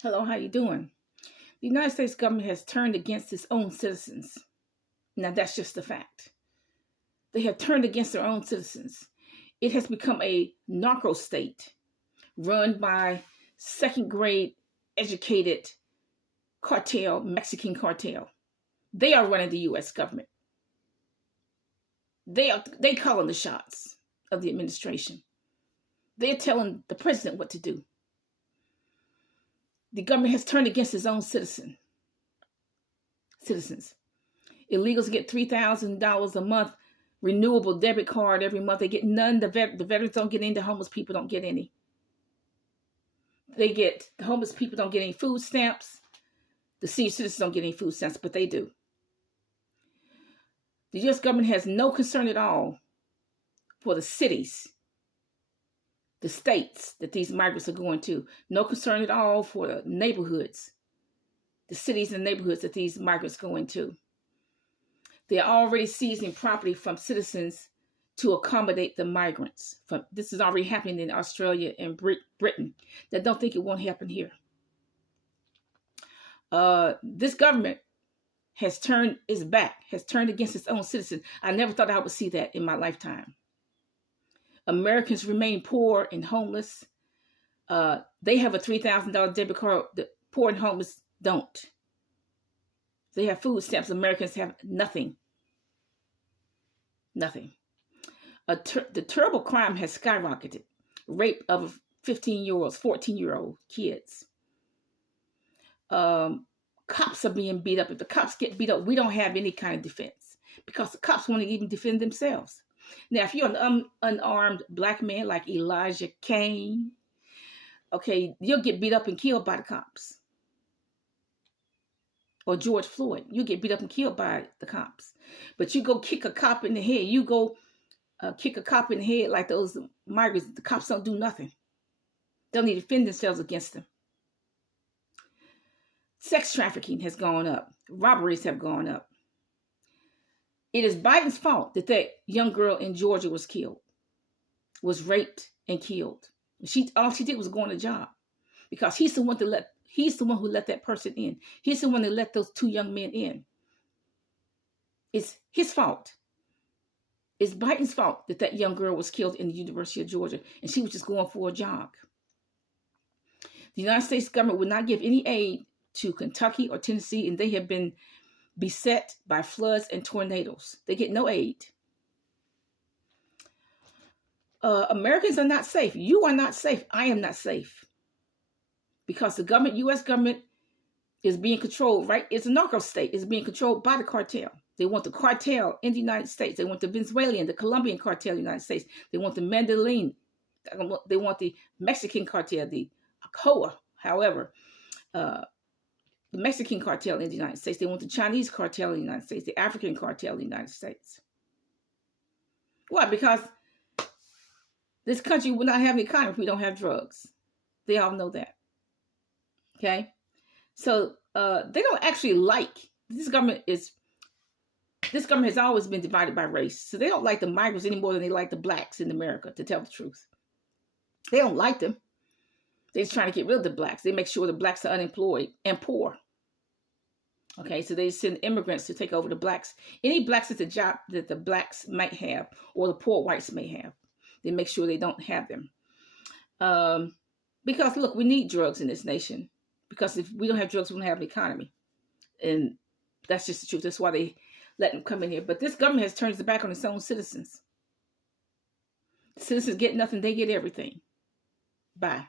Hello, how you doing? The United States government has turned against its own citizens. Now that's just a fact. They have turned against their own citizens. It has become a narco state run by second grade educated cartel, Mexican cartel. They are running the US government. They calling the shots of the administration. They're telling the president what to do. The government has turned against its own citizens. Illegals get $3,000 a month, renewable debit card every month. They get none. The veterans don't get any. The homeless people don't get any. The homeless people don't get any food stamps. The senior citizens don't get any food stamps, but they do. The U.S. government has no concern at all for the cities, the states that these migrants are going to. No concern at all for the neighborhoods, the cities and neighborhoods that these migrants go into. They are already seizing property from citizens to accommodate the migrants. This is already happening in Australia and Britain. That don't think it won't happen here. This government has turned its back, has turned against its own citizens. I never thought I would see that in my lifetime. Americans remain poor and homeless. They have a $3,000 debit card. The poor and homeless don't. They have food stamps. Americans have nothing. Nothing. The terrible crime has skyrocketed. Rape of 15-year-olds, 14-year-old kids. Cops are being beat up. If the cops get beat up, we don't have any kind of defense because the cops won't even defend themselves. Now, if you're an unarmed black man like Elijah Kane, okay, you'll get beat up and killed by the cops. Or George Floyd, you get beat up and killed by the cops. But you go kick a cop in the head, you go kick a cop in the head like those migrants, the cops don't do nothing. They'll need to defend themselves against them. Sex trafficking has gone up. Robberies have gone up. It is Biden's fault that that young girl in Georgia was killed, was raped and killed. All she did was go on a job because he's the one who let that person in. He's the one that let those two young men in. It's his fault. It's Biden's fault that that young girl was killed in the University of Georgia and she was just going for a jog. The United States government would not give any aid to Kentucky or Tennessee, and they have been beset by floods and tornadoes. They get no aid. Americans are not safe. You are not safe. I am not safe. Because the government, U.S. government, is being controlled, right? It's a narco state. It's being controlled by the cartel. They want the cartel in the United States. They want the Venezuelan, the Colombian cartel in the United States. They want the Medellin. They want the Mexican cartel, the ACOA, however. The Mexican cartel in the United States. They want the Chinese cartel in the United States, the African cartel in the United States. Why? Because this country will not have an economy if we don't have drugs. They all know that. Okay? So they don't actually like, this government has always been divided by race. So they don't like the migrants any more than they like the blacks in America, to tell the truth. They don't like them. They're just trying to get rid of the blacks. They make sure the blacks are unemployed and poor. Okay, so they send immigrants to take over the blacks. Any blacks at the job that the blacks might have or the poor whites may have, they make sure they don't have them. Because, look, we need drugs in this nation. Because if we don't have drugs, we don't have an economy. And that's just the truth. That's why they let them come in here. But this government has turned its back on its own citizens. Citizens get nothing. They get everything. Bye.